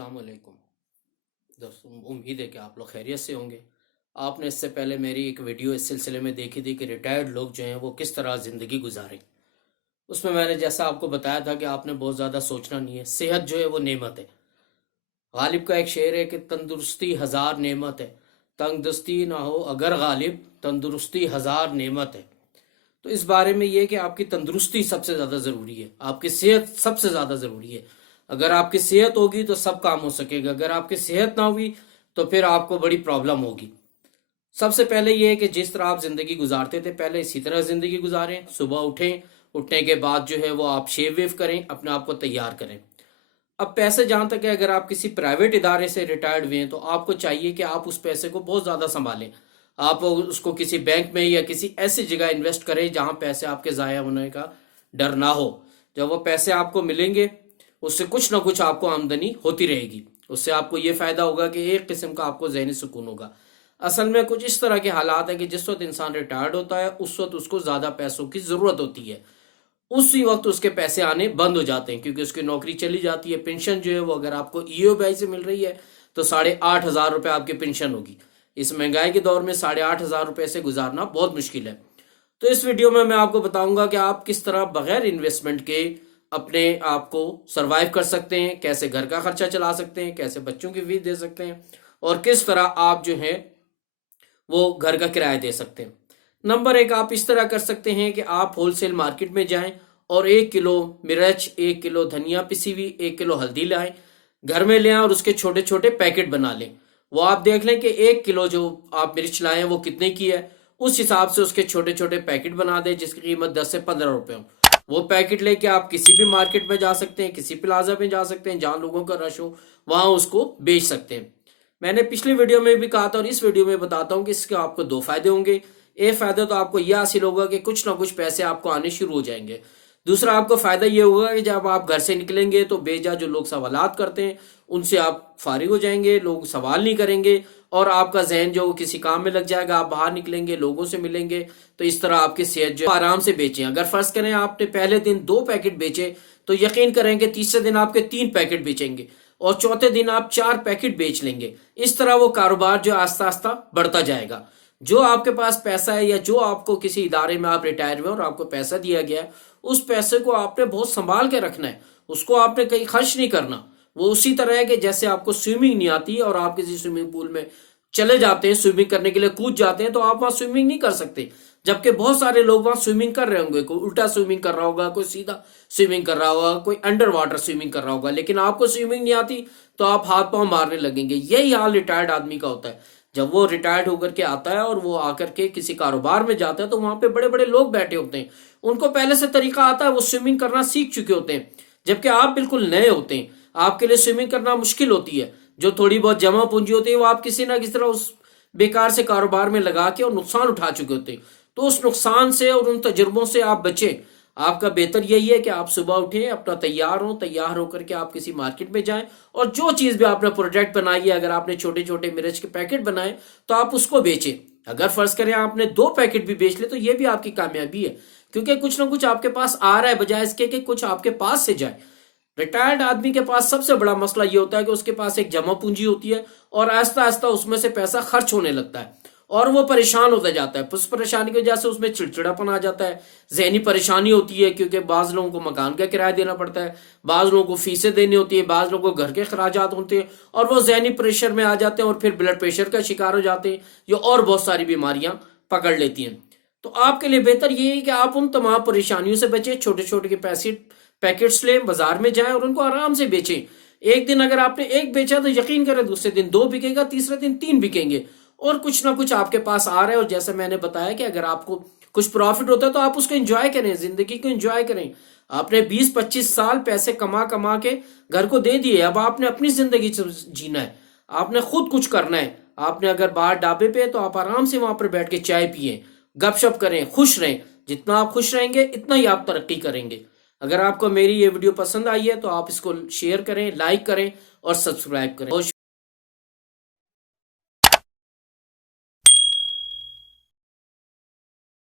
अस्सलाम वालेकुम दोस्तों, उम्मीद है कि आप लोग खैरियत से होंगे। आपने इससे पहले मेरी एक वीडियो इस सिलसिले में देखी थी कि रिटायर्ड लोग जो हैं वो किस तरह ज़िंदगी गुजारें। उसमें मैंने जैसा आपको बताया था कि आपने बहुत ज़्यादा सोचना नहीं है। सेहत जो है वो नेमत है। गालिब का एक शेर है कि तंदुरुस्ती हज़ार नेमत है, तंदुरुस्ती ना हो अगर गालिब, तंदुरुस्ती हज़ार नेमत है। तो इस बारे में ये कि आपकी तंदुरुस्ती सबसे ज़्यादा ज़रूरी है, आपकी सेहत सबसे ज़्यादा ज़रूरी है। अगर आपकी सेहत होगी तो सब काम हो सकेगा, अगर आपकी सेहत ना हुई तो फिर आपको बड़ी प्रॉब्लम होगी। सबसे पहले ये है कि जिस तरह आप ज़िंदगी गुजारते थे पहले इसी तरह ज़िंदगी गुजारें। सुबह उठें, उठने के बाद जो है वो आप शेव वेव करें, अपने आप को तैयार करें। अब पैसे जहाँ तक है, अगर आप किसी प्राइवेट इदारे से रिटायर्ड हुए हैं तो आपको चाहिए कि आप उस पैसे को बहुत ज़्यादा संभालें। आप उसको किसी बैंक में या किसी ऐसी जगह इन्वेस्ट करें जहाँ पैसे आपके ज़ाया होने का डर ना हो। जब वो पैसे आपको मिलेंगे उससे कुछ ना कुछ आपको आमदनी होती रहेगी। उससे आपको ये फ़ायदा होगा कि एक किस्म का आपको ज़हनी सुकून होगा। असल में कुछ इस तरह के हालात है कि जिस वक्त इंसान रिटायर्ड होता है उस वक्त उसको ज़्यादा पैसों की ज़रूरत होती है। उसी वक्त उसके पैसे आने बंद हो जाते हैं क्योंकि उसकी नौकरी चली जाती है। पेंशन जो है वो अगर आपको ईओबाई से मिल रही है तो 8,500 रुपये आपकी पेंशन होगी। इस महंगाई के दौर में 8,500 रुपये से गुजारना बहुत मुश्किल है। तो इस वीडियो में मैं आपको बताऊंगा कि आप किस तरह बगैर इन्वेस्टमेंट के अपने आप को सरवाइव कर सकते हैं, कैसे घर का खर्चा चला सकते हैं, कैसे बच्चों की फीस दे सकते हैं और किस तरह आप जो है वो घर का किराया दे सकते हैं। नंबर एक, आप इस तरह कर सकते हैं कि आप होलसेल मार्केट में जाएं और 1 किलो मिर्च, 1 किलो धनिया पिसी हुई, 1 किलो हल्दी लाएं, घर में ले आएं और उसके छोटे छोटे पैकेट बना लें। वो आप देख लें कि 1 किलो जो आप मिर्च लाएं वो कितने की है, उस हिसाब से उसके छोटे छोटे पैकेट बना दें जिसकी कीमत 10 से 15 रुपए हो। वो पैकेट लेके आप किसी भी मार्केट में जा सकते हैं, किसी प्लाजा में जा सकते हैं जहां लोगों का रश हो, वहां उसको बेच सकते हैं। मैंने पिछली वीडियो में भी कहा था और इस वीडियो में बताता हूँ कि इसके आपको दो फायदे होंगे। एक फायदा तो आपको यह हासिल होगा कि कुछ ना कुछ पैसे आपको आने शुरू हो जाएंगे। दूसरा आपको फायदा यह होगा कि जब आप घर से निकलेंगे तो बेजा जो लोग सवालात करते हैं उनसे आप फारिग हो जाएंगे, लोग सवाल नहीं करेंगे और आपका जहन जो किसी काम में लग जाएगा। आप बाहर निकलेंगे, लोगों से मिलेंगे, तो इस तरह आपकी सेहत जो आराम से बेचें। अगर फर्ज करें आपने पहले दिन 2 पैकेट बेचे तो यकीन करेंगे तीसरे दिन आपके 3 पैकेट बेचेंगे और चौथे दिन आप 4 पैकेट बेच लेंगे। इस तरह वो कारोबार जो आस्ता आस्ता बढ़ता जाएगा। जो आपके पास पैसा है या जो आपको किसी इदारे में आप रिटायर हुए और आपको पैसा दिया गया है, उस पैसे को आपने बहुत संभाल के रखना है। उसको आपने कहीं खर्च नहीं करना। वो उसी तरह है कि जैसे आपको स्विमिंग नहीं आती और आप किसी स्विमिंग पूल में चले जाते हैं स्विमिंग करने के लिए, कूद जाते हैं, तो आप वहां स्विमिंग नहीं कर सकते। जबकि बहुत सारे लोग वहां स्विमिंग कर रहे होंगे, कोई उल्टा स्विमिंग कर रहा होगा, कोई सीधा स्विमिंग कर रहा होगा, कोई अंडर वाटर स्विमिंग कर रहा होगा, लेकिन आपको स्विमिंग नहीं आती तो आप हाथ पांव मारने लगेंगे। यही हाल रिटायर्ड आदमी का होता है। जब वो रिटायर्ड होकर के आता है और वो आकर के किसी कारोबार में जाता है तो वहां पे बड़े बड़े लोग बैठे होते हैं, उनको पहले से तरीका आता है, वो स्विमिंग करना सीख चुके होते हैं। जबकि आप बिल्कुल नए होते हैं, आपके लिए स्विमिंग करना मुश्किल होती है। जो थोड़ी बहुत जमा पूंजी होती है वो आप किसी ना किसी तरह उस बेकार से कारोबार में लगा के और नुकसान उठा चुके होते हैं। तो उस नुकसान से और उन तजुर्बों से आप बचें। आपका बेहतर यही है कि आप सुबह उठें, अपना तैयार हो, तैयार होकर के आप किसी मार्केट में जाएं और जो चीज़ भी आपने प्रोडक्ट बनाई है, अगर आपने छोटे छोटे मिर्च के पैकेट बनाए तो आप उसको बेचें। अगर फर्ज करें आपने 2 पैकेट भी बेच ले तो ये भी आपकी कामयाबी है, क्योंकि कुछ ना कुछ आपके पास आ रहा है बजाय इसके कि कुछ आपके पास से जाए। रिटायर्ड आदमी के पास सबसे बड़ा मसला ये होता है कि उसके पास एक जमा पूंजी होती है और आहिस्ता आहिस्ता उसमें से पैसा खर्च होने लगता है और वो परेशान होता जाता है। उस परेशानी की वजह से उसमें चिड़चिड़ापन आ जाता है, जहनी परेशानी होती है, क्योंकि बाज लोगों को मकान का किराया देना पड़ता है, बाज लोगों को फीसें देनी होती है, बाज लोगों को घर के खराजात होते हैं और वो जहनी प्रेशर में आ जाते हैं और फिर ब्लड प्रेशर का शिकार हो जाते हैं, ये और बहुत सारी बीमारियां पकड़ लेती हैं। तो आपके लिए बेहतर ये है कि आप उन तमाम परेशानियों से बचें। छोटे छोटे के पैसे पैकेट्स लें, बाजार में जाएं और उनको आराम से बेचें। एक दिन अगर आपने 1 बेचा तो यकीन करें दूसरे दिन 2 बिकेगा, तीसरे दिन 3 बिकेंगे और कुछ ना कुछ आपके पास आ रहा है। और जैसे मैंने बताया कि अगर आपको कुछ प्रॉफिट होता है तो आप उसको एंजॉय करें, जिंदगी को एंजॉय करें। आपने 20-25 साल पैसे कमा कमा के घर को दे दिए, अब आपने अपनी जिंदगी जीना है, आपने खुद कुछ करना है। आपने अगर बाहर ढाबे पे तो आप आराम से वहां पर बैठ के चाय पिए, गपशप करें, खुश रहें। जितना आप खुश रहेंगे इतना ही आप तरक्की करेंगे। अगर आपको मेरी ये वीडियो पसंद आई है तो आप इसको शेयर करें, लाइक करें और सब्सक्राइब करें।